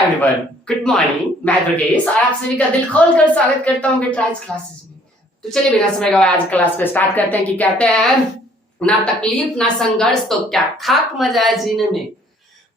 Everyone, good morning. मैं दुर्गेश और आप सभी का दिल खोलकर स्वागत करता हूँ ट्राइल्स क्लासेस में। तो चलिए बिना समय गवाए आज क्लास को स्टार्ट करते हैं कि कहते हैं ना तकलीफ ना संघर्ष तो क्या खाक मजा है जीने में,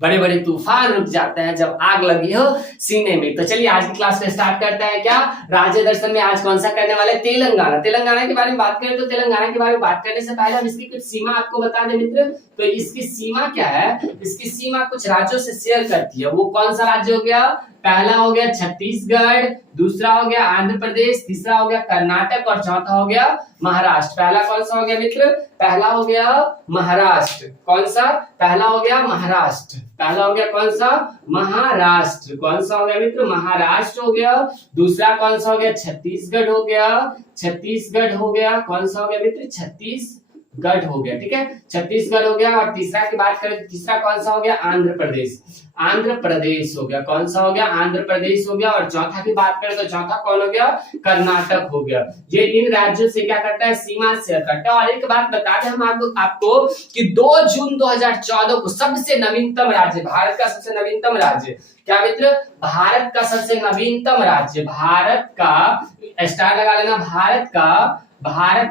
बड़े बड़े तूफान रुक जाते हैं जब आग लगी हो सीने में। तो चलिए आज की क्लास को स्टार्ट करते हैं। क्या राज्य दर्शन में आज कौन सा करने वाले? तेलंगाना। तेलंगाना के बारे में बात करें तो तेलंगाना के बारे में बात करने से पहले हम इसकी कुछ सीमा आपको बता दें मित्र। तो इसकी सीमा क्या है? इसकी सीमा कुछ राज्यों से शेयर करती है। वो कौन सा राज्य हो गया? पहला हो गया छत्तीसगढ़, दूसरा हो गया आंध्र प्रदेश, तीसरा हो गया कर्नाटक और चौथा हो गया महाराष्ट्र। पहला कौन सा हो गया मित्र? पहला हो गया महाराष्ट्र। कौन सा? पहला हो गया महाराष्ट्र। पहला हो गया कौन सा? महाराष्ट्र। कौन सा हो गया मित्र? महाराष्ट्र हो गया। दूसरा कौन सा हो गया? छत्तीसगढ़ हो गया। छत्तीसगढ़ हो गया। कौन सा हो गया मित्र? छत्तीसगढ़ हो गया। ठीक है, छत्तीसगढ़ हो गया। और तीसरा की बात करें तो तीसरा कौन सा हो गया? आंध्र प्रदेश। आंध्र प्रदेश हो गया। कौन सा हो गया? आंध्र प्रदेश हो गया। और चौथा की बात करें तो चौथा कौन हो गया? कर्नाटक हो गया। ये इन राज्यों से क्या करता है? सीमा शेयर करता है। और एक बात बता दें हम आपको कि 2 जून 2014 को सबसे नवीनतम राज्य, भारत का सबसे नवीनतम राज्य क्या मित्र? भारत का सबसे नवीनतम राज्य, भारत का स्टार लगा लेना, भारत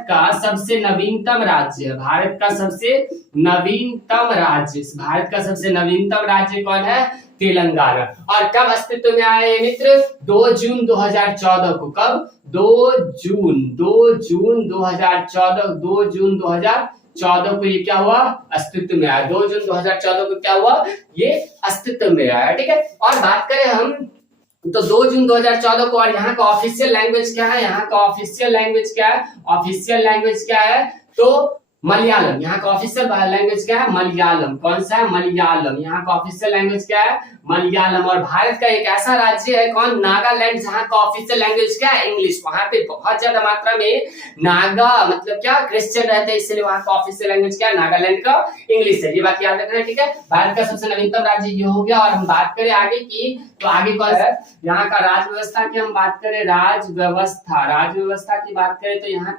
का सबसे नवीनतम राज्य है। भारत का सबसे नवीनतम राज्य, भारत का सबसे नवीनतम राज्य कौन है? तेलंगाना। और कब अस्तित्व में आए मित्र? 2 जून 2014 को। कब? 2 जून 2014। 2 जून 2014 को ये क्या हुआ? अस्तित्व में आया। 2 जून 2014 को क्या हुआ? ये अस्तित्व में आया। ठीक है, और बात करें हम तो 2 जून 2014 को। और यहाँ का ऑफिशियल लैंग्वेज क्या है? यहाँ का ऑफिशियल लैंग्वेज क्या है? ऑफिशियल लैंग्वेज क्या है? तो मलयालम। यहाँ का ऑफिशियल लैंग्वेज क्या है? मलयालम। कौन सा है? मलयालम। यहाँ का ऑफिशियल लैंग्वेज क्या है? मलयालम। और भारत का एक ऐसा राज्य है कौन? नागालैंड, जहाँ का ऑफिशियल लैंग्वेज क्या है? इंग्लिश। वहां पे बहुत ज्यादा मात्रा में नागा मतलब क्या क्रिश्चियन रहते हैं, इसलिए वहां का ऑफिशियल लैंग्वेज क्या है? नागालैंड का इंग्लिश है। ये बात याद रखना है। ठीक है, भारत का सबसे नवीनतम राज्य ये हो गया। और हम बात करें आगे की, तो आगे कौन है? यहाँ का राज व्यवस्था की हम बात करें, राज व्यवस्था की बात करें तो यहाँ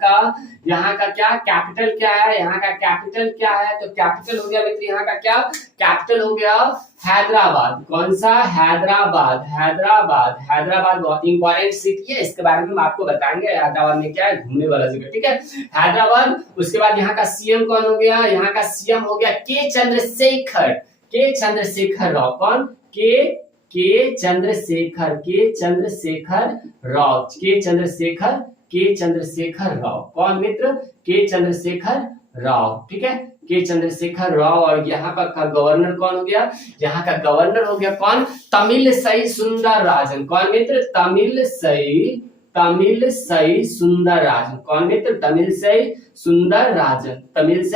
का क्या कैपिटल क्या है? यहाँ का कैपिटल क्या है? तो कैपिटल हो गया मित्र, यहाँ का क्या कैपिटल हो गया? हैदराबाद। कौन सा? हैदराबाद। हैदराबाद बहुत इंपॉर्टेंट सिटी है, इसके बारे में हम आपको बताएंगे। हैदराबाद में क्या है? घूमने वाला जगह। ठीक है, हैदराबाद। उसके बाद यहाँ का सीएम कौन हो गया? यहाँ का सीएम हो गया के चंद्रशेखर राव। कौन? के चंद्रशेखर राव। कौन मित्र? के चंद्रशेखर राव। ठीक है, के चंद्रशेखर राव। और यहाँ का गवर्नर कौन हो गया? यहाँ का गवर्नर हो गया कौन? तमिलसई सुंदरराजन। कौन मित्र? तमिलसई सुंदरराजन। कौन मित्र? तमिलसई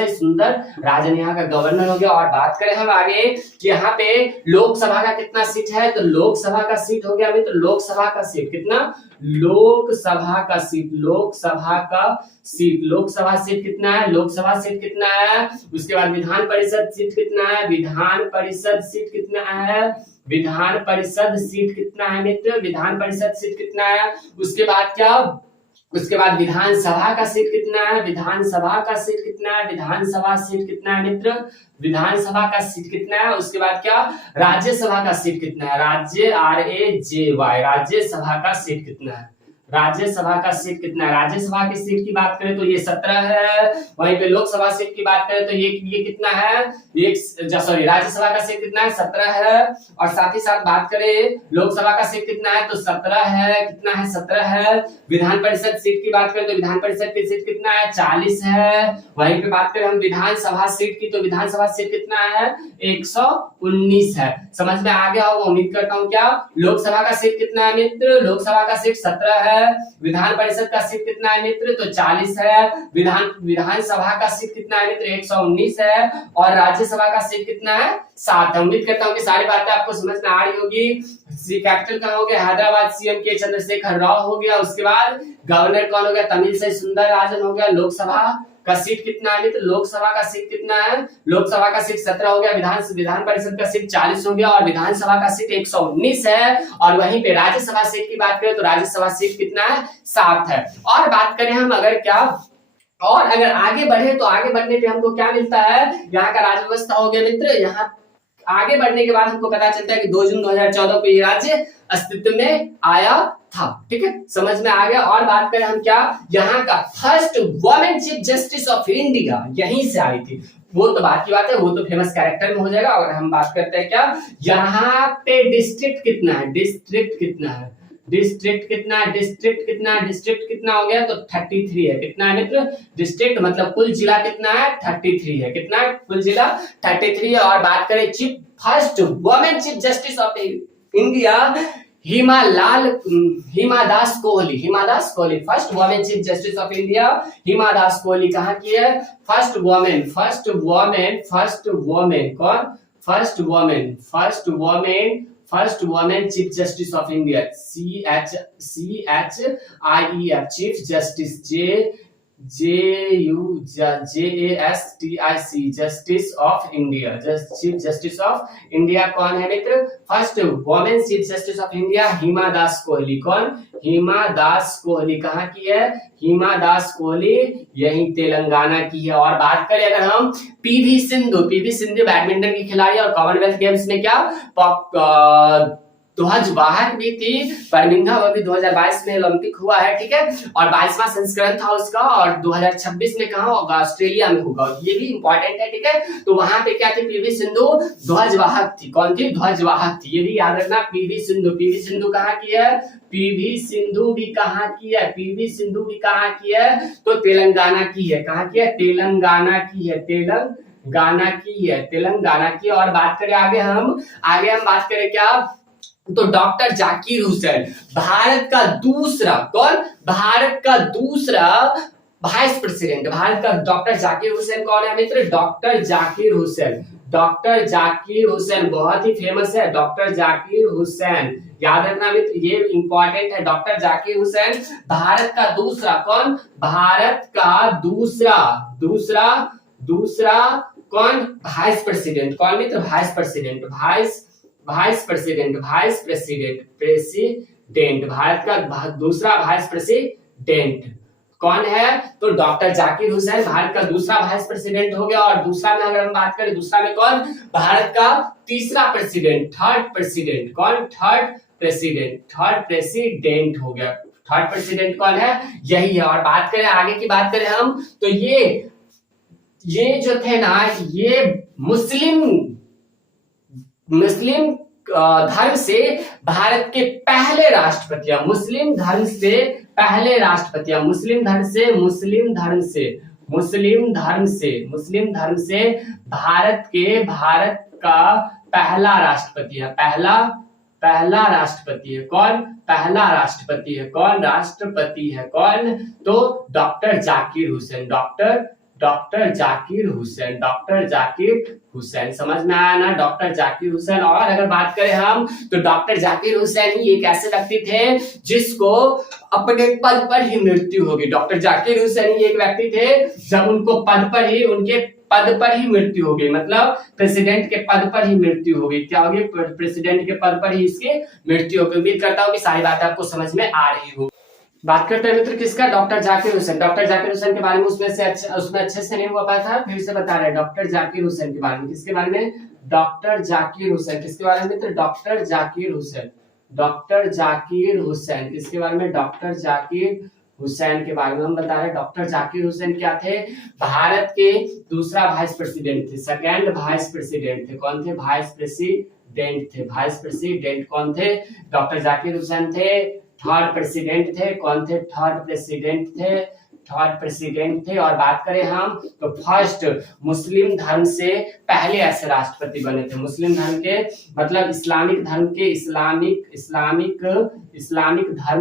सुंदरराजन यहाँ का गवर्नर हो गया। और बात करें हम आगे कि यहाँ पे लोकसभा का कितना सीट है? तो लोकसभा का सीट हो गया मित्र, लोकसभा का सीट कितना? लोकसभा सीट कितना है? लोकसभा सीट कितना है? उसके बाद विधान परिषद सीट कितना है? विधान परिषद सीट कितना है मित्र? विधान परिषद सीट कितना है? उसके बाद क्या? उसके बाद विधानसभा का सीट कितना है? विधानसभा सीट कितना है मित्र? विधानसभा का सीट कितना है? उसके बाद क्या? राज्यसभा का सीट कितना है? राज्यसभा का सीट कितना है? राज्यसभा की सीट की बात करें तो ये 17 है। वहीं पे लोकसभा सीट की बात करें तो ये कितना है? राज्यसभा का सीट कितना है? 17 है। और साथ ही साथ बात करें लोकसभा का सीट कितना है? तो 17 है। कितना है? 17 है। विधान परिषद सीट की बात करें तो विधान परिषद की सीट कितना है? 40 है। वहीं पे बात करें हम विधानसभा सीट की तो विधानसभा सीट कितना है? 119 है। समझ में आ गया होगा उम्मीद करता हूँ। क्या लोकसभा का सीट कितना है मित्र? लोकसभा का सीट 17 है। विधान परिषद का सीट कितना है मित्र? तो 40 है। विधानसभा का सीट कितना है मित्र? 119 है। और राज्यसभा का सीट कितना है? 7 है। उम्मीद करता हूँ कि सारी बातें आपको समझ में आ रही होगी। कैपिटल कहाँ हो गया? हैदराबाद। सीएम के चंद्रशेखर राव हो गया। उसके बाद गवर्नर कौन हो गया? तमिलसई सुंदरराजन हो गया। लोकसभा का सीट कितना है मित्र? लोकसभा का सीट कितना है? लोकसभा का सीट 17 हो गया। विधान परिषद का सीट 40 हो गया। और विधानसभा का सीट 119 है। और वहीं पे राज्यसभा सीट की बात करें तो राज्यसभा सीट कितना है? 7 है। और बात करें हम अगर आगे बढ़े तो आगे बढ़ने पे हमको क्या मिलता है? यहाँ का राज्य व्यवस्था हो गया मित्र। यहाँ आगे बढ़ने के बाद हमको पता चलता है कि 2 जून 2014 को ये राज्य अस्तित्व में आया था। ठीक है, समझ में आ गया। और बात करें हम क्या, यहाँ का first women chief justice of India यहीं से आई थी। वो तो बात की बात है, वो तो फेमस कैरेक्टर में हो जाएगा। और हम बात करते हैं क्या, यहाँ पे डिस्ट्रिक्ट कितना है, डिस्ट्रिक्ट कितना है, डिस्ट्रिक्ट कितना है, डिस्ट्रिक्ट कितना है, डिस्ट्रिक्ट कितना हो गया, तो 33 है। कितना है मित्र, डिस्ट्रिक्ट मतलब कुल जिला कितना है, 33 है। कितना है कुल जिला, 33 है। और बात करें chief first women chief justice of India Hima Das Kohli, first women chief justice of India Hima Das Kohli कहाँ की है, फर्स्ट वुमेन कौन, first women chief justice of India, CHIEF chief justice, JUSTIC justice of India, chief justice of India कौन है मित्र, first women chief justice of India Hima Das Kohli. कौन, हिमा दास कोहली कहाँ की है, हिमा दास कोहली यही तेलंगाना की है। और बात करें अगर हम पीवी सिंधु बैडमिंटन की खिलाड़ी और कॉमनवेल्थ गेम्स में क्या ध्वजवाहक भी थी, बर्मिंघम अभी 2022 में ओलंपिक हुआ है। ठीक है, और 22वां संस्करण था उसका, और 2026 में कहाँ होगा, ऑस्ट्रेलिया में होगा। ये भी इंपॉर्टेंट है। ठीक है, तो वहां पे क्या थी, पीवी सिंधु ध्वजवाहक थी। कौन थी, ध्वजवाहक थी, ये भी याद रखना। पीवी सिंधु कहाँ की है, पीवी सिंधु भी कहाँ की है, तो तेलंगाना की है। कहाँ की है, तेलंगाना की है, तेलंगाना की। और बात करें आगे हम बात करें क्या, तो डॉक्टर जाकिर हुसैन भारत का दूसरा वाइस प्रेसिडेंट, भारत का डॉक्टर जाकिर हुसैन कौन है मित्र, डॉक्टर जाकिर हुसैन बहुत ही फेमस है। डॉक्टर जाकिर हुसैन याद रखना मित्र, ये इंपॉर्टेंट है। डॉक्टर जाकिर हुसैन भारत का दूसरा कौन, भारत का दूसरा कौन, वाइस प्रेसिडेंट। कौन मित्र, वाइस प्रेसिडेंट, भारत का दूसरा वाइस प्रेसिडेंट कौन है, तो डॉक्टर जाकिर हुसैन भारत का दूसरा वाइस प्रेसिडेंट हो गया। और दूसरा में अगर हम बात करें, दूसरा में कौन, भारत का तीसरा प्रेसिडेंट, थर्ड प्रेसिडेंट हो गया। थर्ड प्रेसिडेंट कौन है, यही है। और बात करें आगे की बात करें हम, तो ये जो थे ना, ये मुस्लिम धर्म से भारत के पहले राष्ट्रपति, मुस्लिम धर्म से भारत का पहला राष्ट्रपति है, पहला राष्ट्रपति है। कौन, पहला राष्ट्रपति है, कौन राष्ट्रपति है, कौन, तो डॉक्टर जाकिर हुसैन, समझ में आया ना, डॉक्टर जाकिर हुसैन। और अगर बात करें हम, तो डॉक्टर जाकिर हुसैन ही एक ऐसे व्यक्ति थे जिसको अपने पद पर ही मृत्यु होगी। डॉक्टर जाकिर हुसैन ही एक व्यक्ति थे जब उनके पद पर ही मृत्यु हो गई, मतलब प्रेसिडेंट के पद पर ही मृत्यु हो गई। क्या होगी, प्रेसिडेंट के पद पर ही इसकी मृत्यु होगी। उम्मीद करता हूँ कि सारी बातें आपको समझ में आ रही हो। बात करते हैं मित्र किसका, डॉक्टर जाकिर हुसैन। डॉक्टर जाकिर हुसैन के बारे में उसमें अच्छे से नहीं हुआ पाया था, फिर से बता रहे हैं डॉक्टर जाकिर हुसैन के बारे में। किसके बारे में, डॉक्टर जाकिर हुसैन। किसके बारे में मित्र, डॉक्टर जाकिर हुसैन किसके बारे में, डॉक्टर जाकिर हुसैन के बारे में हम बता रहे हैं। डॉक्टर जाकिर हुसैन क्या थे, भारत के दूसरा वाइस प्रेसिडेंट थे, सेकंड वाइस प्रेसिडेंट थे। कौन थे, वाइस प्रेसिडेंट कौन थे, डॉक्टर जाकिर हुसैन थे। थर्ड प्रेसिडेंट थे, कौन थे, थर्ड प्रेसिडेंट थे। और बात करें हम, तो फर्स्ट मुस्लिम धर्म से पहले ऐसे राष्ट्रपति बने थे। मुस्लिम धर्म के मतलब इस्लामिक धर्म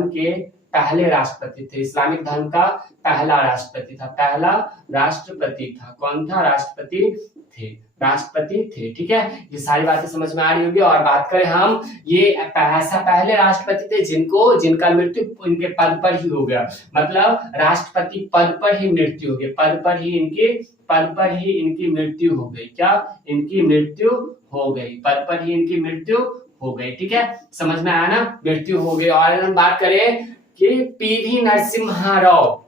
के पहले राष्ट्रपति थे। इस्लामिक धर्म का पहला राष्ट्रपति था। कौन था, राष्ट्रपति थे। ठीक है, ये सारी बातें समझ में आ रही होगी। और बात करें हम, ये ऐसा पहले राष्ट्रपति थे जिनका मृत्यु इनके पद पर ही हो गया, मतलब राष्ट्रपति पद पर ही मृत्यु हो गई, पद पर ही इनकी मृत्यु हो गई। क्या, इनकी मृत्यु हो गई, पद पर ही इनकी मृत्यु हो गई। ठीक है, समझ में आया ना, मृत्यु हो गई। और हम बात करें कि पीवी नरसिम्हा राव,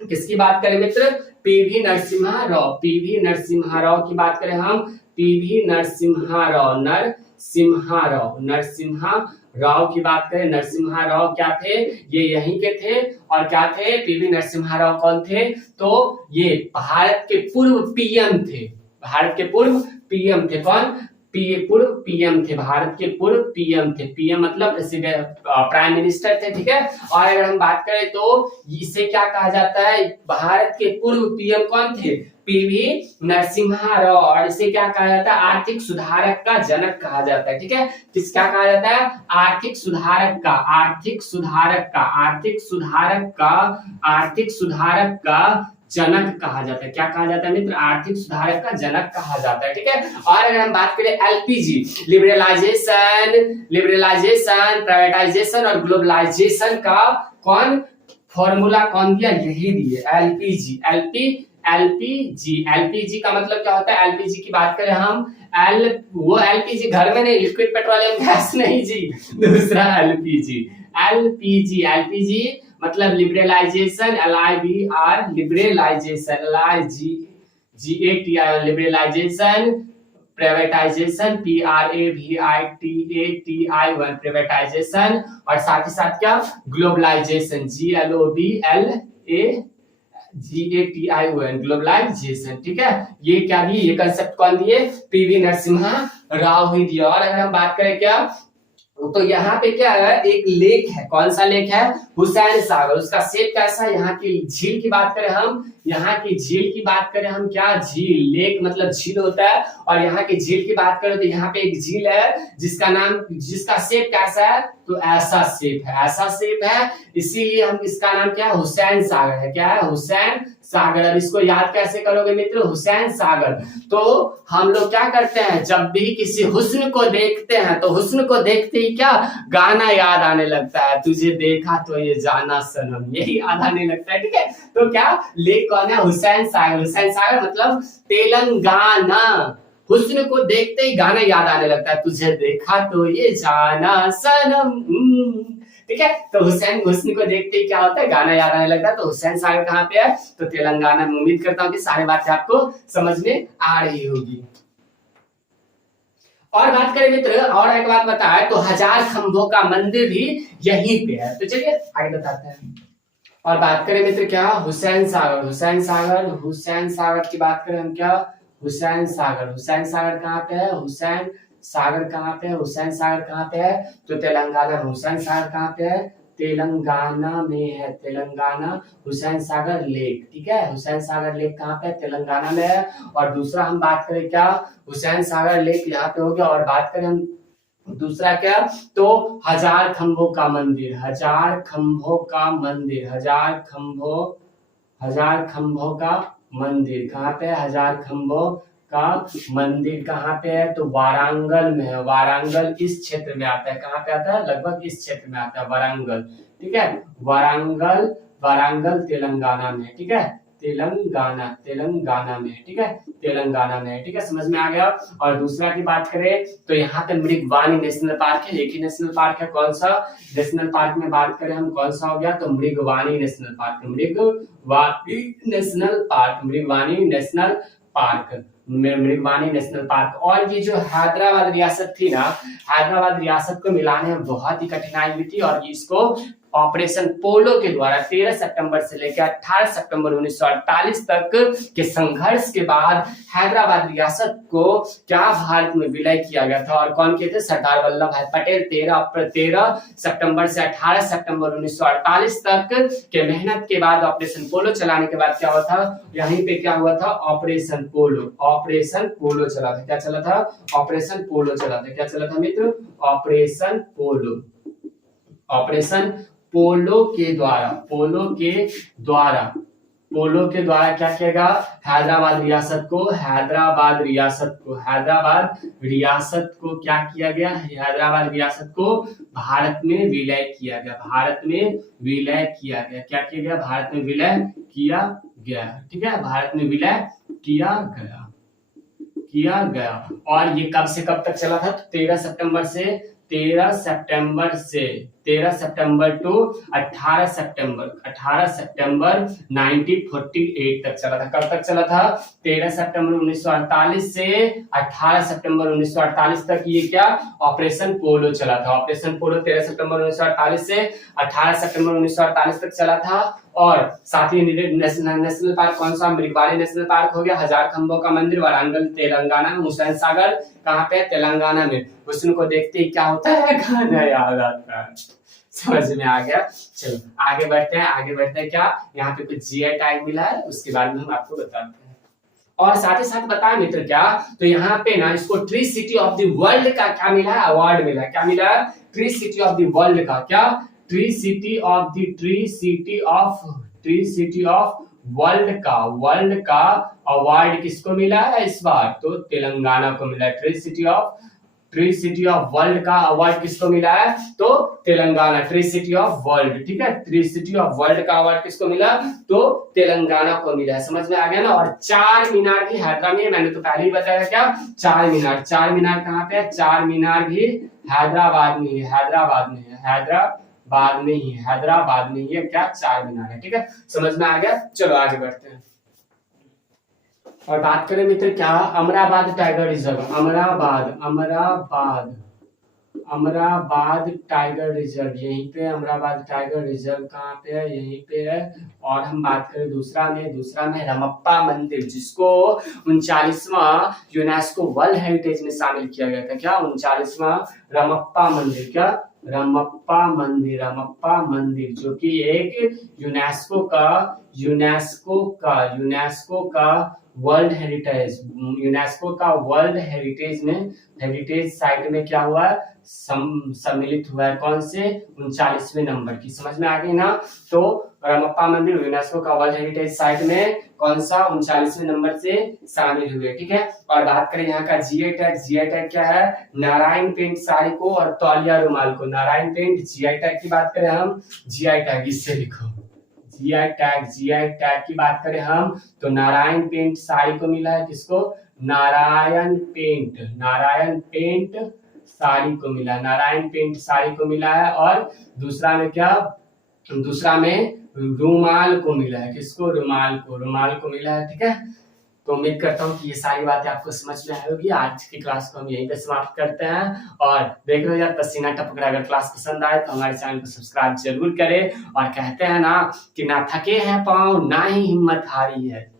किसकी बात करें मित्र, पीवी नरसिम्हा राव, पीवी नरसिम्हा राव की बात करें हम, पीवी नरसिम्हा राव, नरसिम्हा राव, नरसिम्हा राव की बात करें, नरसिम्हा राव क्या थे, ये यहीं के थे। और क्या थे, पीवी नरसिम्हा राव कौन थे, तो ये भारत के पूर्व पीएम थे, भारत के पूर्व पीएम थे। कौन, पूर्व पीएम थे, भारत के पूर्व पीएम थे। पीएम मतलब प्रेसिडेंट, प्राइम मिनिस्टर थे, ठीक है। और अगर हम बात करें तो इसे क्या कहा जाता है, भारत के पूर्व पीएम कौन थे, पीवी नरसिम्हा राव। और इसे क्या कहा जाता है, आर्थिक सुधारक का जनक कहा जाता है, ठीक है। किस क्या कहा जाता है, आर्थिक सुधारक का, आर्थिक सुधारक का, आर्थिक सुधारक का, आर्थिक सुधारक का जनक कहा जाता है। क्या कहा जाता है मित्र, आर्थिक सुधारक का जनक कहा जाता है, ठीक है। और अगर हम बात करें एलपीजी, लिबरलाइजेशन, लिबरलाइजेशन, प्राइवेटाइजेशन और ग्लोबलाइजेशन का कौन फॉर्मूला कौन दिया, यही दिए, एलपीजी, एलपीजी, एलपीजी का मतलब क्या होता है, एलपीजी की बात करें हम, वो एलपीजी घर में नहीं, लिक्विड पेट्रोलियम गैस नहीं जी, दूसरा एलपीजी, एलपीजी, एलपीजी मतलब liberalisation, LIBR, liberalisation, LIGATI, liberalisation, privatisation, PRAVITATI, privatisation, और साथ ही साथ क्या, ग्लोबलाइजेशन, GLOBLAGATION, ग्लोबलाइजेशन, ठीक है। ये क्या दिए, ये कंसेप्ट कौन दिए, पीवी नरसिम्हा राव ही दिया। और अगर हम बात करें क्या, तो यहाँ पे क्या है, एक लेक है, कौन सा लेक है, हुसैन सागर। उसका शेप कैसा है, यहाँ की झील की बात करें हम, यहाँ की झील की बात करें हम, क्या झील, लेक मतलब झील होता है। और यहाँ की झील की बात करें तो यहाँ पे एक झील है जिसका नाम, जिसका शेप कैसा है, तो ऐसा शेप है, ऐसा शेप है, इसीलिए हम इसका नाम क्या है, हुसैन सागर है। क्या है, हुसैन सागर। अब इसको याद कैसे करोगे मित्र, हुसैन सागर। तो हम लोग क्या करते हैं, जब भी किसी हुस्न को देखते हैं तो हुस्न को देखते ही क्या, गाना याद आने लगता है, तुझे देखा तो ये जाना सनम, यही याद आने लगता है, ठीक है। तो क्या, लेक कौन है, हुसैन सागर। हुसैन सागर मतलब तेलंगाना। हुस्न को देखते ही गाना याद आने लगता है, तुझे देखा तो ये जाना सनम, ठीक है। तो हुसैन, हुस्न को देखते ही क्या होता है, गाना याद आने लगता है। तो हुसैन सागर कहाँ पे है, तो तेलंगाना में। उम्मीद करता हूँ कि सारी बातें आपको समझ में आ रही होगी। और बात करें मित्र, और एक बात बताए तो हजार खंभों का मंदिर भी यहीं पे है। तो चलिए आगे बताते हैं। और बात करें मित्र क्या, हुसैन सागर, हुसैन सागर, हुसैन सागर की बात करें हम क्या, हुसैन सागर, हुसैन सागर कहाँ पे है, हुसैन सागर कहाँ पे है, हुसैन सागर कहाँ पे है, तो तेलंगाना में। हुसैन सागर कहाँ पे है, तेलंगाना में है, तेलंगाना, हुसैन सागर लेक, ठीक है। हुसैन सागर लेक कहाँ पे है, तेलंगाना में है। और दूसरा हम बात करें क्या, हुसैन सागर लेक यहाँ पे हो गया। और बात करें हम दूसरा क्या, तो हजार खंभों का मंदिर, हजार खंभों का मंदिर, हजार खंभों का मंदिर कहाँ पे है, हजार खंभों का मंदिर कहाँ पे है, तो वारंगल में है। वारंगल इस क्षेत्र में आता है, कहाँ पे आता है, लगभग इस क्षेत्र में आता है, वारंगल, ठीक है। वारंगल, वारंगल तेलंगाना में, ठीक है, तेलंगाना, तेलंगाना में, ठीक है, तेलंगाना में, ठीक है, समझ में आ गया। और दूसरा की बात करें तो यहाँ पे मृगवानी नेशनल पार्क है, एक ही नेशनल पार्क है, कौन सा नेशनल पार्क में बात करें हम, कौन सा हो गया, तो Mrugavani national park, Mrugavani national park, Mrugavani national park, Mrugavani national park. और ये जो हैदराबाद रियासत थी ना, हैदराबाद रियासत को मिलाने में बहुत ही कठिनाई हुई थी। और इसको ऑपरेशन पोलो के द्वारा 13 सितंबर से लेकर 18 सितंबर 1948 तक के संघर्ष के बाद हैदराबाद रियासत को क्या भारत में विलय किया गया था। और कौन किए थे, सरदार वल्लभ भाई पटेल। 13 सितंबर से 18 सितंबर 1948 तक के मेहनत के बाद, ऑपरेशन पोलो चलाने के बाद क्या हुआ था, यहीं पे क्या हुआ था, ऑपरेशन पोलो, ऑपरेशन पोलो चला था। क्या चला था, ऑपरेशन पोलो चला था। क्या चला था मित्र, ऑपरेशन पोलो, ऑपरेशन पोलो के द्वारा, पोलो के द्वारा, पोलो के द्वारा क्या किया, हैदराबाद रियासत को, हैदराबाद रियासत को, हैदराबाद रियासत को क्या किया गया, हैदराबाद रियासत को भारत में विलय किया गया, भारत में विलय किया गया। क्या किया गया, भारत में विलय किया गया, ठीक है, भारत में विलय किया गया। और ये कब से कब तक चला था, तो 13 सितंबर से 13 सितंबर टू 18 सितंबर 1948 तक चला था। कब तक चला था? 13 सितंबर 1948 से 18 सितंबर 1948 तक ये क्या ऑपरेशन पोलो चला था। ऑपरेशन पोलो 13 सितंबर 1948 से 18 सितंबर 1948 तक चला था। और साथ ही नेशनल पार्क कौन सा? मृगवाड़ी नेशनल पार्क हो गया, हजार खंभों का मंदिर वारंगल तेलंगाना में, हुसैन सागर कहाँ पे? तेलंगाना में। हुस्न को देखते ही क्या होता है? गाना याद आता है। समझ में आ गया? चलो आगे बढ़ते हैं क्या यहाँ पे कुछ जीआई टैग मिला है, उसके बारे में हम आपको बताते हैं। और साथ ही साथ बताएं मित्र क्या, तो यहाँ पे ना इसको tree city of the world का क्या मिला है? अवार्ड मिला है। क्या मिला है? Tree city of the world का क्या? ट्री सिटी ऑफ वर्ल्ड का अवार्ड किसको मिला है इस बार? तो तेलंगाना को मिला है। ट्री सिटी ऑफ वर्ल्ड का अवार्ड किसको मिला है? तो Telangana, tree city of world, ठीक है। ट्री सिटी ऑफ वर्ल्ड का अवार्ड किसको मिला? तो तेलंगाना को मिला है। समझ में आ गया ना? और चार मीनार भी हैदराबाद में, मैंने तो पहले ही बताया क्या, चार मीनार कहाँ पे है? चार मीनार भी हैदराबाद में ही है क्या? चार मीनार है, ठीक है। समझ में आ गया? चलो आगे बढ़ते हैं और बात करें मित्र क्या, Amrabad tiger reserve. Amrabad tiger reserve, यहीं पे अमराबाद टाइगर रिजर्व कहाँ पे है? यहीं पे है। और हम बात करें दूसरा में रमप्पा मंदिर, जिसको 39वां यूनेस्को वर्ल्ड हेरिटेज में शामिल किया गया था। क्या? 39वां रमप्पा मंदिर, क्या? रमप्पा मंदिर जो कि एक यूनेस्को का वर्ल्ड हेरिटेज साइट में क्या हुआ? सम्मिलित हुआ है। कौन से? 39वें नंबर की। समझ में आ गई ना? तो रमप्पा मंदिर यूनेस्को का वर्ल्ड हेरिटेज साइट में कौन सा? 39वें नंबर से शामिल हुए, ठीक है। और बात करें यहाँ का जीआई टैग क्या है? नारायण पेंट साड़ी को और तौलिया रुमाल को। नारायण पेंट जीआई टैग की बात करें हम, जीआई टैग इससे लिखो, जीआई टैग की बात करें हम तो नारायण पेंट साड़ी को मिला है। किसको? नारायण पेंट साड़ी को मिला है। और दूसरा में क्या? दूसरा में रुमाल को मिला है। किसको? रुमाल को मिला है, ठीक है। तो उम्मीद करता हूँ कि ये सारी बातें आपको समझ में आई होगी। आज की क्लास को हम यहीं पे समाप्त करते हैं। और देख लो यार, पसीना टपक रहा है। अगर क्लास पसंद आए तो हमारे चैनल को सब्सक्राइब जरूर करें। और कहते हैं ना कि ना थके हैं पाँव ना ही हिम्मत हारी है,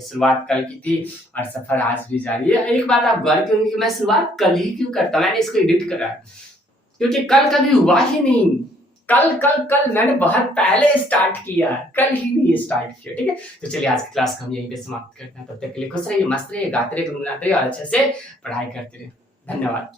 शुरुआत कल की थी और सफर आज भी जारी है। एक बात आप गौर करेंगे कि मैं शुरुआत कल ही क्यों करता हूं? मैंने इसको एडिट करा क्योंकि कल कभी हुआ ही नहीं। कल मैंने बहुत पहले स्टार्ट किया, कल ही नहीं स्टार्ट किया, ठीक है। तो चलिए आज की क्लास को हम यहीं पे समाप्त करते हैं। तब तक के लिए खुश रहिए, मस्त रहिए, गाते रहिए, गुनगुनाते रहिए और अच्छे से पढ़ाई करते रहिए। धन्यवाद।